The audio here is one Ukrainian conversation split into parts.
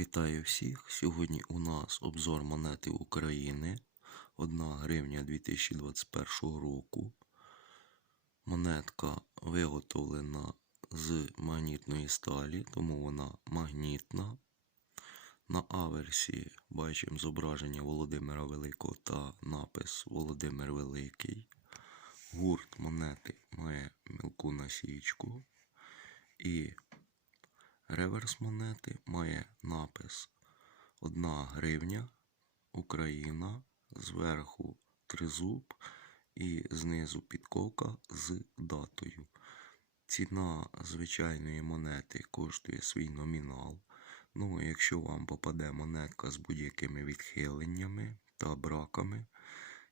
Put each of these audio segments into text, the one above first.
Вітаю всіх! Сьогодні у нас обзор монети України 1 гривня 2021 року. Монетка виготовлена з магнітної сталі, тому вона магнітна. На аверсі бачимо зображення Володимира Великого та напис Володимир Великий. Гурт монети має мілку насічку і Реверс монети має напис 1 гривня Україна, зверху тризуб і знизу підковка з датою. Ціна звичайної монети коштує свій номінал. Ну, якщо вам попаде монетка з будь-якими відхиленнями та браками,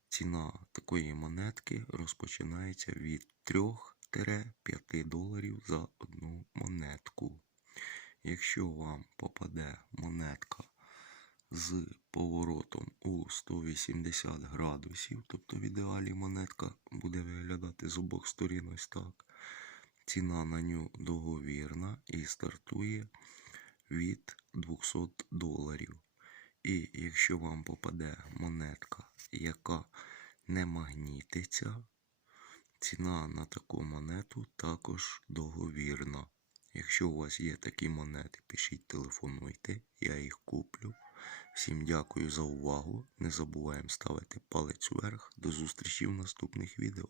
ціна такої монетки розпочинається від 3-5 доларів за одну монетку. Якщо вам попаде монетка з поворотом у 180 градусів, тобто в ідеалі монетка буде виглядати з обох сторін ось так, ціна на ню договірна і стартує від 200 доларів. І якщо вам попаде монетка, яка не магнітиться, ціна на таку монету також договірна. Якщо у вас є такі монети, пишіть, телефонуйте, я їх куплю. Всім дякую за увагу. Не забуваємо ставити палець вверх. До зустрічі в наступних відео.